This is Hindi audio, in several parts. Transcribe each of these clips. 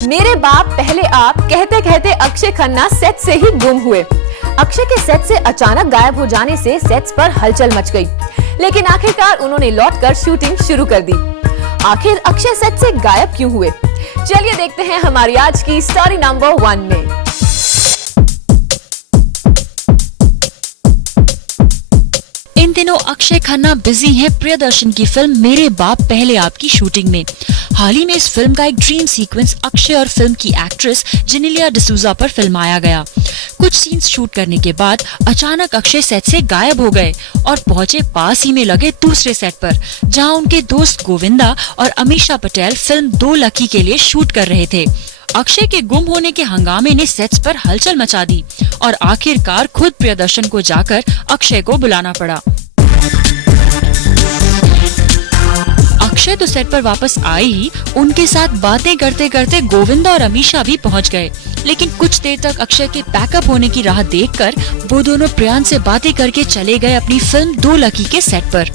मेरे बाप पहले आप कहते कहते अक्षय खन्ना सेट से ही गुम हुए। अक्षय के सेट से अचानक गायब हो जाने से सेट्स पर हलचल मच गई, लेकिन आखिरकार उन्होंने लौटकर शूटिंग शुरू कर दी। आखिर अक्षय सेट से गायब क्यों हुए? चलिए देखते हैं हमारी आज की स्टोरी नंबर 1 में। इन दिनों अक्षय खन्ना बिजी हैं प्रियदर्शन की फिल्म मेरे बाप पहले आप की शूटिंग में। हाल ही में इस फिल्म का एक ड्रीम सीक्वेंस अक्षय और फिल्म की एक्ट्रेस जेनेलिया डिसूजा पर फिल्माया गया। कुछ सीन्स शूट करने के बाद अचानक अक्षय सेट से गायब हो गए और पहुंचे पास ही में लगे दूसरे सेट पर, जहां उनके दोस्त गोविंदा और अमीषा पटेल फिल्म 2 लकी के लिए शूट कर रहे थे। अक्षय के गुम होने के हंगामे ने सेट्स पर हलचल मचा दी और आखिरकार खुद प्रियदर्शन को जाकर अक्षय को बुलाना पड़ा। अक्षय तो सेट पर वापस आए ही उनके साथ बातें करते करते गोविंदा और अमीषा भी पहुंच गए, लेकिन कुछ देर तक अक्षय के पैकअप होने की राह देखकर वो दोनों प्रियान से बातें करके चले गए अपनी फिल्म 2 लकी के सेट पर,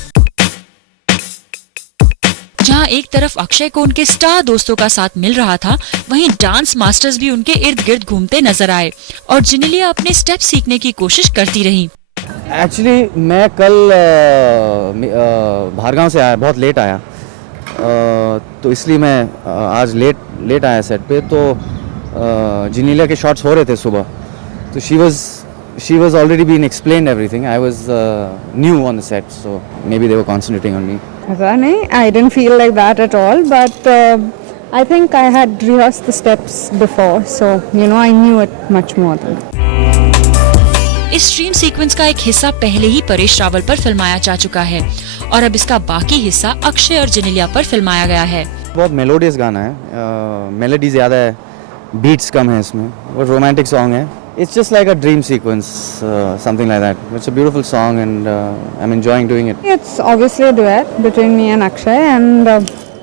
जहां एक तरफ अक्षय को उनके स्टार दोस्तों का साथ मिल रहा था, वहीं डांस मास्टर्स भी उनके इर्द गिर्द घूमते नजर आए और जेनेलिया अपने स्टेप सीखने की कोशिश करती रही। एक्चुअली मैं कल भारगांव से आया, बहुत लेट आया, तो इसलिए मैं आज लेट आया सेट पे। तो जेनेलिया के शॉट्स हो रहे थे सुबह, तो she was already been explained everything. I was new on the set, so maybe they were concentrating on me. I didn't feel like that at all, but I think I had rehearsed the steps before, so I knew it much more than that. इस ड्रीम सीक्वेंस का एक हिस्सा पहले ही परेश रावल पर फिल्माया जा चुका है और अब इसका बाकी हिस्सा अक्षय और जेनेलिया पर फिल्माया गया है। बहुत मेलोडियस गाना है, मेलोडी ज्यादा है, बीट्स कम है इसमें, और रोमांटिक सॉन्ग है। It's just like a dream sequence, something like that. It's a beautiful song and I'm enjoying doing it. It's obviously a duet between me and Akshay, and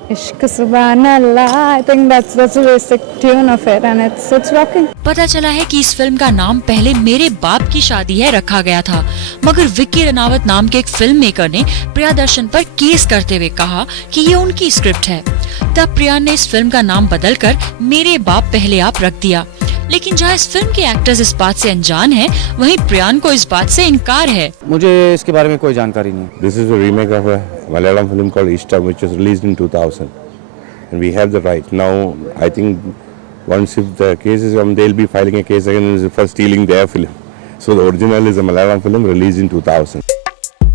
Ishq Subhanallah, I think that's the basic tune of it, and it's rocking. पता चला है कि इस फिल्म का नाम पहले मेरे बाप की शादी है रखा गया था, मगर विक्की रनावत नाम के एक फिल्म मेकर ने प्रियदर्शन पर केस करते हुए कहा कि ये उनकी स्क्रिप्ट है। तब प्रियान ने इस फिल्म का नाम बदलकर मेरे बाप पहले आप रख दिया, लेकिन जहां इस फिल्म के एक्टर्स इस बात से अनजान हैं, वहीं प्रियान को इस बात से इनकार है। मुझे इसके बारे में कोई जानकारी नहीं। This is a remake of a Malayalam film called Ishtam, which was released in 2000, and we have the right. Now, I think once if the case is they'll be filing a case again for stealing their film. So the original is a Malayalam film released in 2000.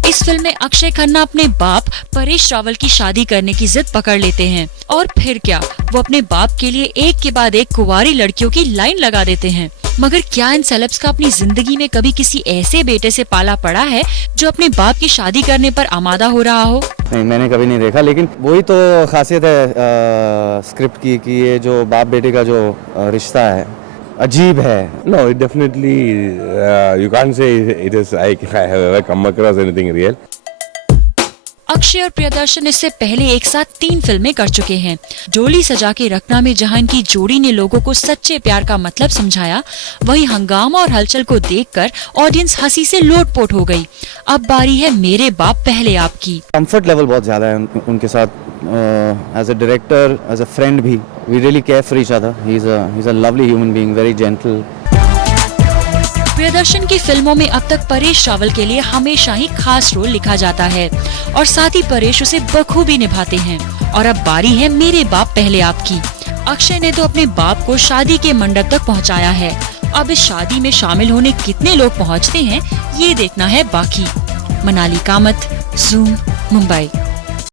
इस फिल्म में अक्षय खन्ना अपने बाप परेश रावल की शादी करने की जिद पकड़ लेते हैं और फिर क्या, वो अपने बाप के लिए एक के बाद एक कुंवारी लड़कियों की लाइन लगा देते हैं। मगर क्या इन सेलेब्स का अपनी जिंदगी में कभी किसी ऐसे बेटे से पाला पड़ा है जो अपने बाप की शादी करने पर आमादा हो रहा हो? नहीं, मैंने कभी नहीं देखा, लेकिन वही तो खासियत है स्क्रिप्ट की कि ये जो बाप बेटे का जो रिश्ता है अजीब है। No, it definitely you can't say it is. I have ever come across anything real. Akshay और प्रियदर्शन इससे पहले एक साथ 3 फिल्में कर चुके हैं। डोली सजा के रखना में जहां इनकी जोड़ी ने लोगों को सच्चे प्यार का मतलब समझाया, वहीं हंगामा और हलचल को देखकर ऑडियंस हंसी से लोटपोट हो गई। अब बारी है मेरे बाप पहले आप की। कंफर्ट लेवल बहुत ज्यादा है उनके साथ, as a director, as a friend भी। We really care for each other. He is a lovely human being, very gentle. Priyadarshan की फिल्मों में अब तक परेश रावल के लिए हमेशा ही खास रोल लिखा जाता है और साथ ही परेश उसे बखूबी निभाते हैं। और अब बारी है मेरे बाप पहले आप की। अक्षय ने तो अपने बाप को शादी के मंडप तक पहुंचाया है, अब इस शादी में शामिल होने कितने लोग पहुंचते हैं ये देखना है बाकी। मनाली कामत, ज़ूम, मुंबई।